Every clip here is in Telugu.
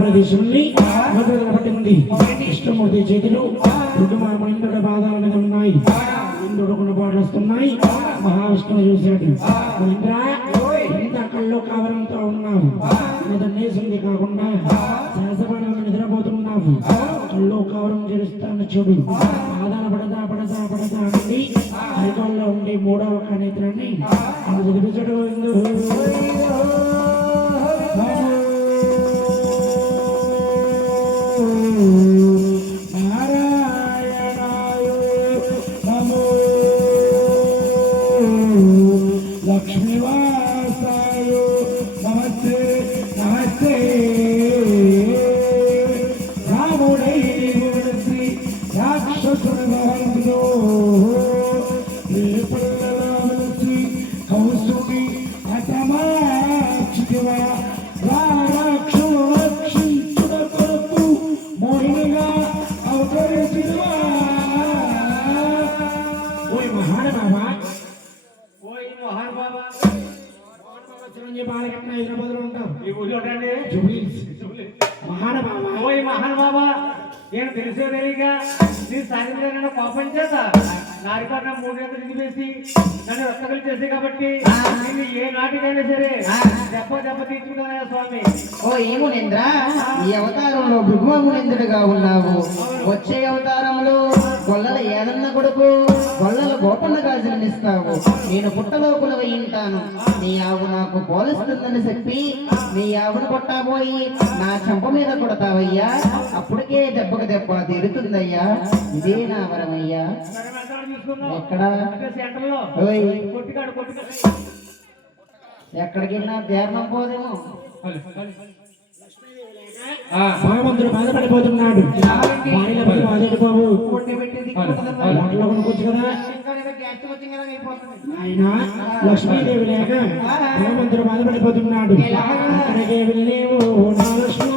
ప్రదేశంలో పట్టింది కృష్ణమూర్తి చేతులు రుద్రమామ ఇంద్రుడి పాదాల మీద ఉన్నాయి. ఇంద్రుడు కొన్ని పాటలు వస్తున్నాయి. మహావిష్ణువు చూశాడు. ఇంద్ర ఇంత కళ్ళు కావరంతో ఉన్నావు. నేసింది కాకుండా సరసపడంగా నిద్రపోతున్నావు. కళ్ళు కవరం చేస్తాను చూడు. పాదాల పడదా పడదా పడదా అండి అరికాల్లో ఉండి మూడవ కనేత్రాన్ని చదివించడు. నేను తెలిసే తెలియక నీ సాయంత్రం నన్ను కోపం చేత నారిపాట మూడు గంటలు దిగివేసి నన్ను రక్తకలు చేసే కాబట్టి నేను ఏ నాటికైనా సరే దెబ్బ తీసుకుంటానయ్యా స్వామి. ఓ ఏమునేంద్ర, ఈ అవతారంలో భృగుమునేంద్రుడిగా ఉన్నావు. వచ్చే అవతారంలో గొల్లల ఏదన్న కొడుకు గొల్లల గోపన్నగా జన్మిస్తావు. నేను పుట్టలోకుల ఉంటాను. నీ ఆవు నాకు పోలిస్తుందని చెప్పి నీ ఆవును కొట్టాబోయి నా చెంప మీద కొడతావయ్యా. అప్పటికే దెబ్బకు దెబ్బ తీరుతుందయ్యా. ఇదే నా వరమయ్యా. ఎక్కడా ఎక్కడికి వెళ్ళినా ధ్యానం పోదేమో. భగవంతుడు బాధపడిపోతున్నాడు. ఆయన లక్ష్మీదేవి లేక భగవంతుడు బాధపడిపోతున్నాడు. అక్కడికే వెళ్ళేవు నా లక్ష్మీ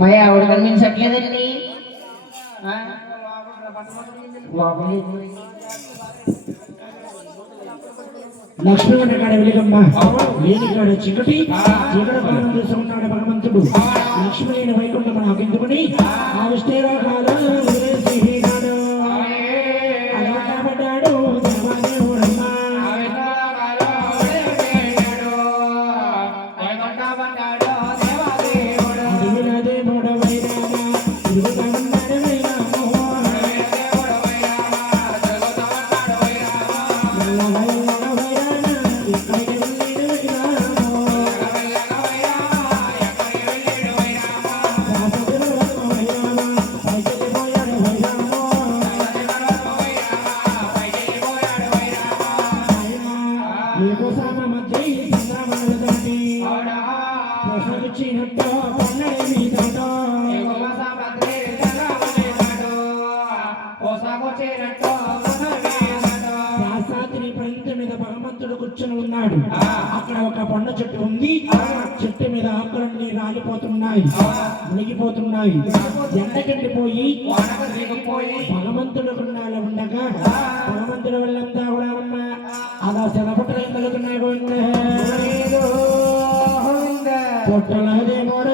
మరి ఆవిడ కనిపించట్లేదండి. లక్ష్మణ కాడ వెలుగమ్మ లేని కాడ చీకటి చీకటి చూస్తున్నాడు భగవంతుడు. లక్ష్మి లేని వైకుంఠం నాకు ఎందుకని ఆ విష్ణురాగాలు ఉన్నాడు. అక్కడ ఒక పండ్ల చెట్టు ఉంది. చెట్టు మీద ఆకులన్నీ రాలిపోతున్నాయి, మునిగిపోతున్నాయి. ఎండకెళ్ళిపోయి భగవంతుడు కొన్నాళ్ళు ఉండగా భగవంతుడు వెళ్ళంతా కూడా అలా సెలపట్టలు కలుగుతున్నాయి. పొట్టలదే మూడు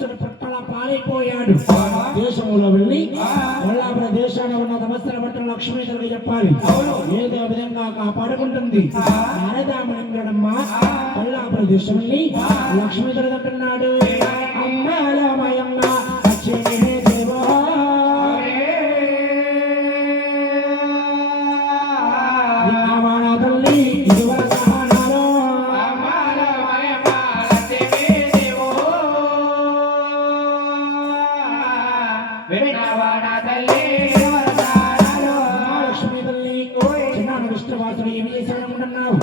భగవంతుడు పుట్టల పాలైపోయాడు. దేశంలో వెళ్ళి కొల్లాపుర దేశాన ఉన్న సమస్యల పట్ల లక్ష్మీదేవికి చెప్పాలి. ఏదో విధంగా కాపాడుకుంటుంది. నారదామణమ్మ కొల్లాపుర దేశం వెళ్ళి లక్ష్మీదేవి అంటున్నాడు, అమ్మాలమయమ్మ లక్ష్మీ దేవా తల్లి ఇదివరకు విష్ణువాసుడు ఏమి చేశాడనుకుంటున్నావు?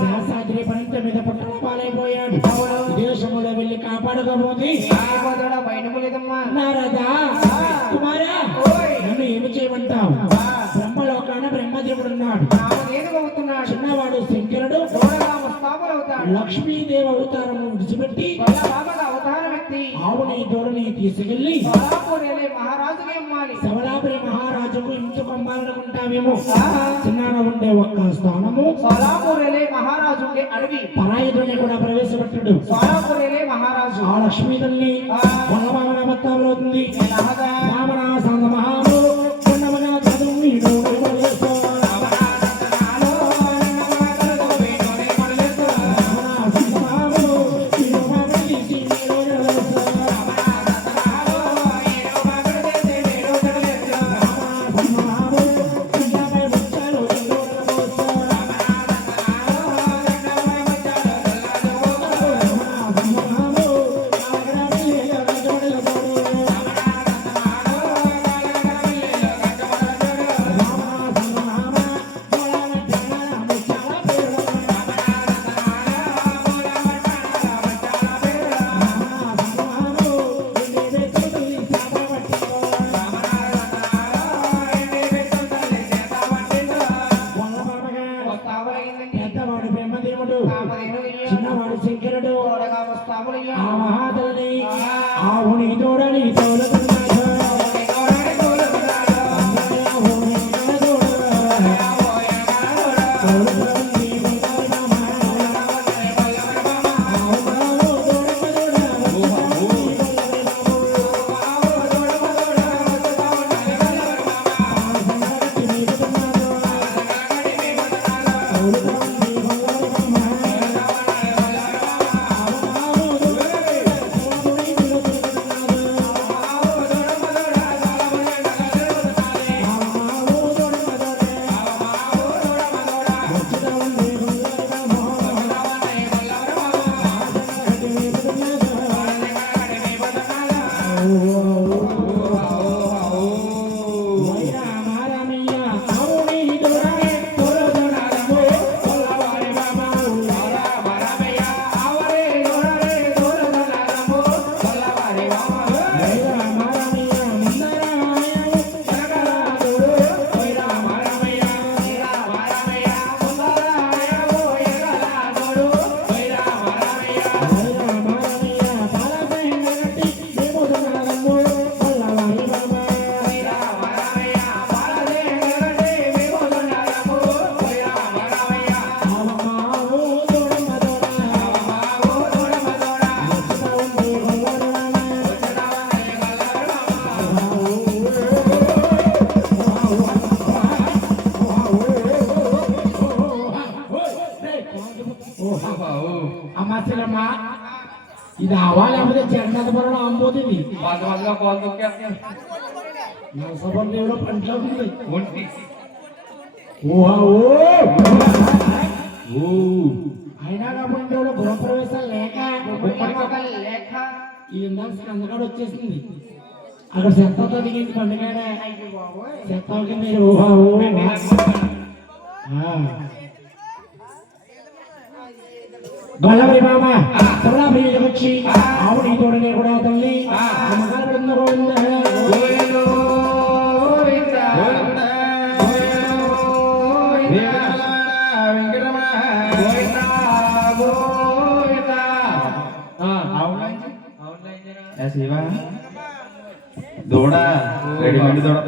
శాస్త్రి పంచ మీద పట్టణ పాలైపోయాడు. దేశములో వెళ్ళి కాపాడకపోతే నారదా కుమారా నన్ను ఏమి చేయమంటావు? బ్రహ్మలోకాన బ్రహ్మదేవుడు ఉన్నాడు. చిన్నవాడు శంకరుడు లక్ష్మీదేవి అవతారం విడిచిపెట్టి ఆవుని దూడని తీసుకెళ్లి సవలాపురి మహారాజుకు ఇంటికి అమ్మాలనుకుంటావేమో. చిన్నాన ఉండే ఒక్క స్థానము మహారాజు అడవి పరాయుధుని కూడా ప్రవేశపెట్టాడు. మహారాజు ఆ లక్ష్మీదేవిని అవుతుంది. రామనా సంత మహాము పెద్దవాడు బ్రహ్మదేవుడు, చిన్నవాడు శంకరుడు. ఆ మహాతల్లి ఆవుని తోడని తోలుతున్నాడు. అమ్మాచలమ్మా ఇది ఆవాలేకపోతే చెడ్డపురం అమ్మోతుంది. దేవుడు పంటలో ఉంది. అయినా కాబట్టి గృహప్రవేశాలు లేక ఈ స్కందగాడు వచ్చేసింది. అక్కడ చెత్తతో దిగింది పండుగ చెత్తకి మీరు గొల్లవరి మామ సవలాపురికి వచ్చి ఆవుని తోడనే కూడా తల్లి దూడ రెడీమేడ్ దూడ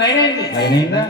లైన్ అయిందా?